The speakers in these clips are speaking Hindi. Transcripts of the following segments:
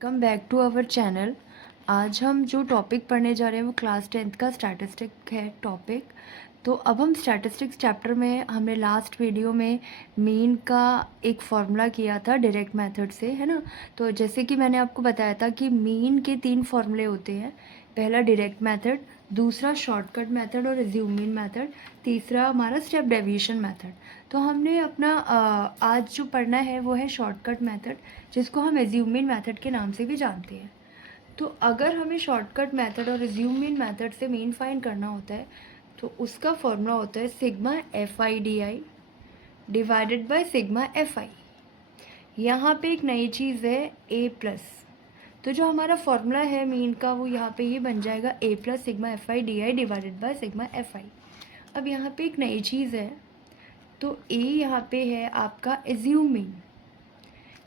Welcome back to our channel. आज हम जो टॉपिक पढ़ने जा रहे हैं वो क्लास 10th का स्टैटिस्टिक है टॉपिक। तो अब हम स्टैटिस्टिक्स चैप्टर में हमने लास्ट वीडियो में मीन का एक फॉर्मूला किया था डायरेक्ट मेथड से, है ना। तो जैसे कि मैंने आपको बताया था कि मीन के 3 फॉर्मूले होते हैं। पहला डायरेक्ट मेथड, दूसरा शॉर्टकट मेथड और एज्यूम मीन मेथड, तीसरा हमारा स्टेप डेविएशन मेथड। तो हमने अपना आज जो पढ़ना है वो है शॉर्टकट मेथड, जिसको हम एज्यूम मीन मेथड के नाम से भी जानते हैं। तो अगर हमें शॉर्टकट मेथड और एज्यूम मीन मेथड से मीन फाइंड करना होता है तो उसका फॉर्मूला होता है sigma F I D I divided by sigma F I. यहाँ पे एक नई चीज़ है ए प्लस। तो जो हमारा फॉर्मूला है मीन का वो यहाँ पे ये बन जाएगा A plus sigma F I D I divided by sigma F I. अब यहाँ पे एक नई चीज़ है, तो ए यहाँ पे है आपका एज्यूम मीन,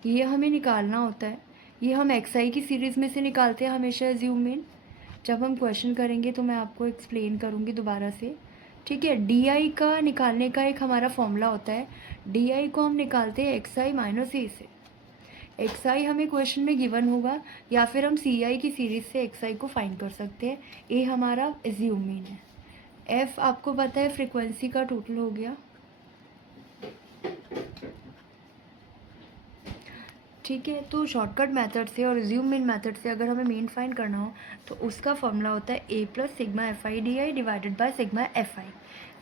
ये हमें निकालना होता है। ये हम एक्स आई की सीरीज़ में से निकालते हैं हमेशा एज्यूम मीन। जब हम क्वेश्चन करेंगे तो मैं आपको एक्सप्लेन करूँगी दोबारा से, ठीक है। डी आई का निकालने का एक हमारा फॉर्मूला होता है। डी आई को हम निकालते हैं एक्स आई माइनस ए से। एक्स आई हमें क्वेश्चन में गिवन होगा, या फिर हम सी आई की सीरीज़ से एक्स आई को फाइंड कर सकते हैं। ए हमारा एज्यूम मीन है। एफ आपको पता है फ्रिक्वेंसी का टोटल हो गया, ठीक है। तो शॉर्टकट मेथड से और एज्यूम मीन मेथड से अगर हमें मीन फाइंड करना हो तो उसका फॉर्मूला होता है A plus sigma F I D I divided by sigma F i.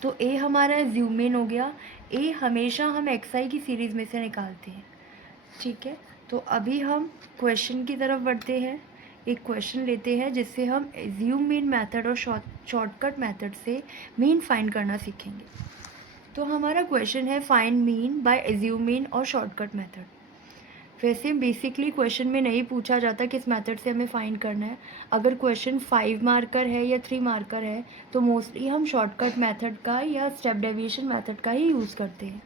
तो ए हमारा एज्यूम मीन हो गया। ए हमेशा हम एक्स आई की सीरीज़ में से निकालते हैं, ठीक है। तो अभी हम क्वेश्चन की तरफ बढ़ते हैं। एक क्वेश्चन लेते हैं जिससे हम एज्यूम मीन मेथड और शॉर्टकट मेथड से मीन फाइंड करना सीखेंगे। तो हमारा क्वेश्चन है find mean by assume mean और शॉर्टकट मेथड। वैसे बेसिकली क्वेश्चन में नहीं पूछा जाता किस मेथड से हमें फाइंड करना है। अगर क्वेश्चन 5 मार्कर है या 3 मार्कर है तो मोस्टली हम शॉर्टकट मेथड का या स्टेप डेविएशन मेथड का ही यूज़ करते हैं।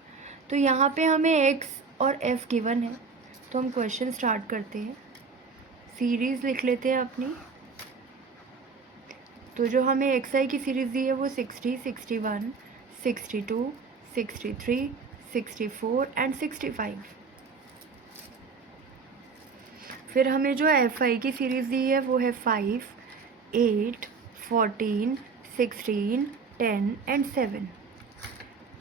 तो यहाँ पे हमें एक्स और एफ गिवन है, तो हम क्वेश्चन स्टार्ट करते हैं। सीरीज़ लिख लेते हैं अपनी। तो जो हमें एक्स आई की सीरीज़ दी है वो 60, 61, 62, 63, 64 एंड 65। फिर हमें जो एफ आई की सीरीज़ दी है वो है 5, 8, 14, 16, 10 एंड 7,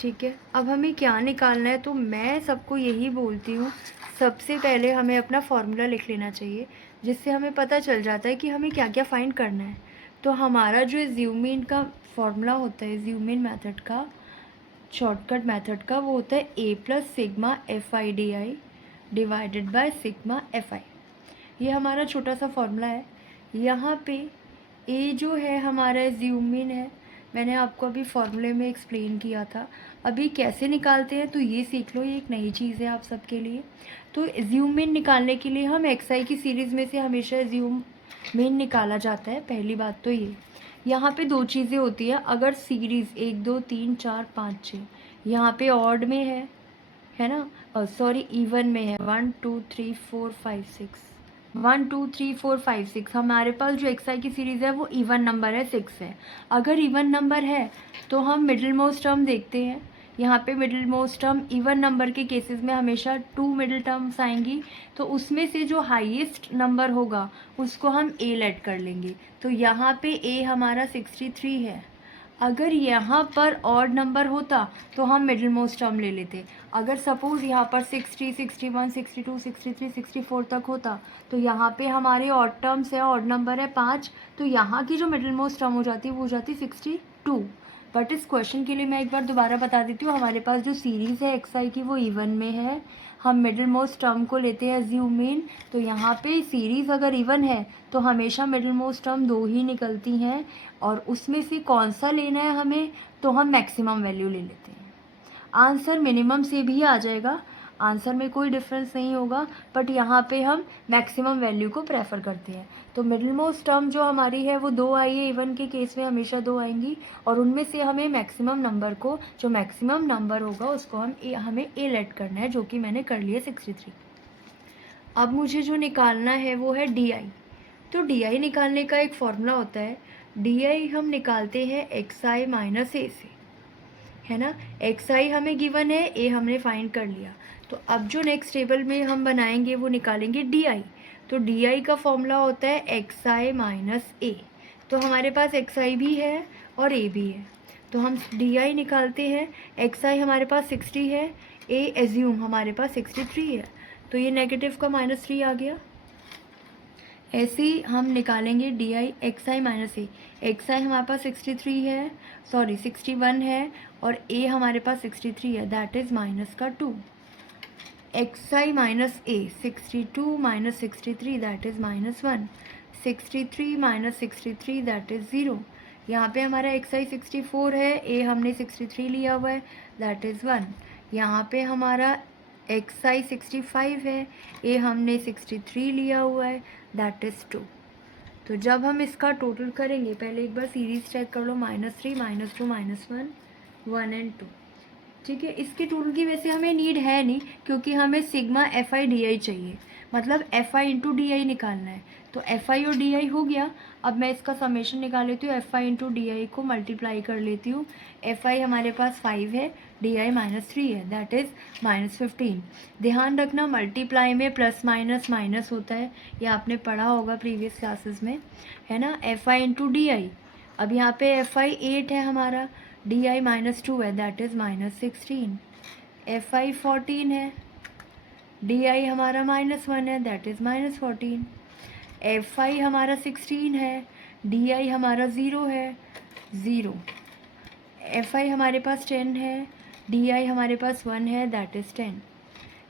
ठीक है। अब हमें क्या निकालना है, तो मैं सबको यही बोलती हूँ सबसे पहले हमें अपना फॉर्मूला लिख लेना चाहिए, जिससे हमें पता चल जाता है कि हमें क्या क्या फाइंड करना है। तो हमारा जो एज्यूम मीन का फॉर्मूला होता है एज्यूम मीन मेथड का, शॉर्टकट मेथड का, वो होता है A plus sigma F I D I divided by sigma F i. ये हमारा छोटा सा फॉर्मूला है। यहाँ पे ए जो है हमारा एज्यूम मीन है, मैंने आपको अभी फॉर्मूले में एक्सप्लेन किया था। अभी कैसे निकालते हैं तो ये सीख लो, ये एक नई चीज़ है आप सबके लिए। तो एज्यूम मीन निकालने के लिए हम एक्स आई की सीरीज़ में से हमेशा एज्यूम मीन निकाला जाता है। पहली बात तो ये, यहाँ पे 2 चीज़ें होती हैं। अगर सीरीज़ 1, 2, 3, 4, 5, 6 यहाँ पे ऑड में है ना, सॉरी इवन में है 1, 2, 3, 4, 5, 6, 1, 2, 3, 4, 5, 6। हमारे पास जो एक्स आई की सीरीज़ है वो इवन नंबर है, 6 है। अगर इवन नंबर है तो हम मिडिल मोस्ट टर्म देखते हैं। यहाँ पे middle most term even number के केसेस में हमेशा 2 मिडिल टर्म्स आएंगी, तो उसमें से जो हाईएस्ट नंबर होगा उसको हम ए लेट कर लेंगे। तो यहाँ पे ए हमारा 63 है। अगर यहाँ पर ऑड नंबर होता तो हम मिडिल मोस्ट टर्म ले लेते। अगर सपोज़ यहाँ पर 60, 61, 62, 63, 64 तक होता तो यहाँ पे हमारे ऑड टर्म्स है, ऑड नंबर है 5, तो यहाँ की जो मिडिल मोस्ट टर्म हो जाती वो हो जाती 62। बट इस क्वेश्चन के लिए मैं एक बार दोबारा बता देती हूँ, हमारे पास जो सीरीज़ है एक्स आई की वो इवन में है। हम मिडिल मोस्ट टर्म को लेते हैं एज्यूम मीन। तो यहाँ पे सीरीज़ अगर इवन है तो हमेशा मिडिल मोस्ट टर्म 2 ही निकलती हैं, और उसमें से कौन सा लेना है हमें, तो हम मैक्सिमम वैल्यू ले लेते हैं। आंसर मिनिमम से भी आ जाएगा, आंसर में कोई डिफरेंस नहीं होगा, बट यहाँ पे हम मैक्सिमम वैल्यू को प्रेफर करते हैं। तो मिडिल मोस्ट टर्म जो हमारी है वो 2 आई है, इवन के केस में हमेशा 2 आएंगी, और उनमें से हमें मैक्सिमम नंबर को, जो मैक्सिमम नंबर होगा उसको हमें ए लेट करना है, जो कि मैंने कर लिया 63। अब मुझे जो निकालना है वो है डी आई। तो डी आई निकालने का एक फॉर्मूला होता है। डी आई हम निकालते हैं एक्स आई माइनस ए से, है ना। एक्स आई हमें गिवन है, ए हमने फाइंड कर लिया। तो अब जो नेक्स्ट टेबल में हम बनाएंगे वो निकालेंगे डी आई। तो डी आई का फॉर्मूला होता है एक्स आई माइनस ए। तो हमारे पास एक्स आई भी है और ए भी है, तो हम डी आई निकालते हैं। एक्स आई हमारे पास 60 है, ए एज्यूम हमारे पास 63 है, तो ये नेगेटिव का -3 आ गया। ऐसे ही हम निकालेंगे d i x i minus A. X i हमारे पास 63 है, सॉरी 61 है, और ए हमारे पास 63 है, दैट इज़ माइनस का 2। X i minus A 62 minus 63 that is -1। 63 minus 63 that is 0। यहाँ पे हमारा एक्स आई 64 है, ए हमने 63 लिया हुआ है, दैट इज़ 1। यहाँ पे हमारा एक्स आई 65 है, ए हमने 63 लिया हुआ है, दैट इज़ 2। तो जब हम इसका टोटल करेंगे, पहले एक बार सीरीज चेक कर लो, -3 -2 -1 1 एंड 2। ठीक है, इसके टोटल की वैसे हमें नीड है नहीं, क्योंकि हमें sigma F I D I चाहिए, मतलब F I into D I निकालना है। तो एफ आई और डी आई हो गया। अब मैं इसका समेशन निकाल लेती हूँ, F I into D I को मल्टीप्लाई कर लेती हूँ। एफ आई हमारे पास 5 है, डी आई -3 है, दैट इज़ -15। ध्यान रखना मल्टीप्लाई में प्लस माइनस माइनस होता है, ये आपने पढ़ा होगा प्रीवियस क्लासेस में, है ना। F I into D I, अब यहाँ पे एफ आई 8 है हमारा, डी आई -2 है, दैट इज़ -16। एफ आई 14 है, डी आई हमारा -1 है, दैट इज़ -14। एफ आई हमारा 16 है, डी आई हमारा 0 है, 0। एफ आई हमारे पास 10 है, डी आई हमारे पास 1 है, दैट इज़ 10।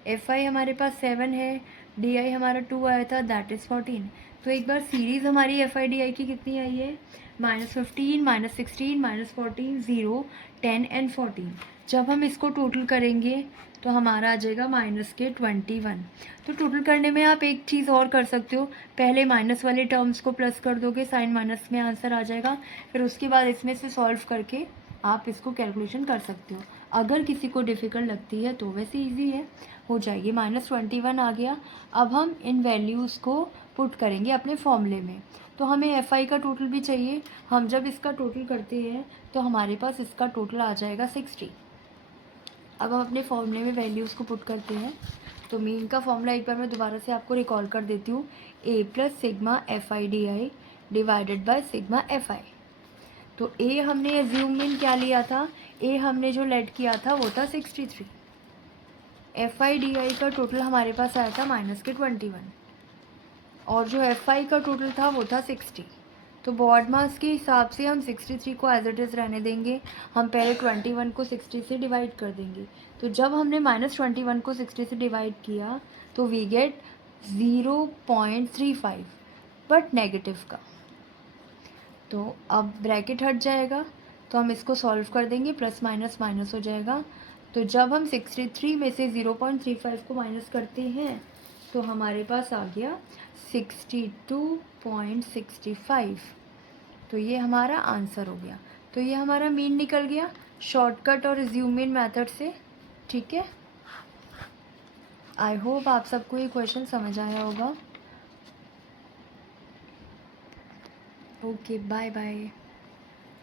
एफ आई हमारे पास 7 है, डी आई हमारा 2 आया था, दैट इज़ 14। तो एक बार सीरीज़ हमारी एफ आई डी आई की कितनी आई है, -15 -16 -14 0 10 एंड 14। जब हम इसको टोटल करेंगे तो हमारा आ जाएगा -21। तो टोटल करने में आप एक चीज़ और कर सकते हो, पहले माइनस वाले टर्म्स को प्लस कर दोगे, साइन माइनस में आंसर आ जाएगा, फिर उसके बाद इसमें से सॉल्व करके आप इसको कैलकुलेशन कर सकते हो। अगर किसी को डिफ़िकल्ट लगती है तो वैसे इजी है, हो जाएगी। -21 आ गया। अब हम इन वैल्यूज़ को पुट करेंगे अपने फॉर्मूले में। तो हमें एफ आई का टोटल भी चाहिए, हम जब इसका टोटल करते हैं तो हमारे पास इसका टोटल आ जाएगा 60। अब हम अपने फॉर्मूले में वैल्यूज़ को पुट करते हैं। तो मीन का फॉर्मूला एक बार मैं दोबारा से आपको रिकॉल कर देती हूँ, A plus sigma F I D I divided by sigma F i. तो ए हमने एज्यूम मीन क्या लिया था, ए हमने जो लेट किया था वो था 63। एफ आई डी आई का टोटल हमारे पास आया था -21, और जो एफ आई का टोटल था वो था 60। तो बॉड मास के हिसाब से हम 63 को एज इट इज़ रहने देंगे, हम पहले 21 को 60 से डिवाइड कर देंगे। तो जब हमने -21 को 60 से डिवाइड किया तो वी गेट 0.35, बट नेगेटिव का। तो अब ब्रैकेट हट जाएगा, तो हम इसको सॉल्व कर देंगे, प्लस माइनस माइनस हो जाएगा। तो जब हम 63 में से 0.35 को माइनस करते हैं तो हमारे पास आ गया 62.65। तो ये हमारा आंसर हो गया। तो ये हमारा मीन निकल गया शॉर्टकट और ज़ूम मीन मेथड से। ठीक है, आई होप आप सबको ये क्वेश्चन समझ आया होगा। Okay, bye bye.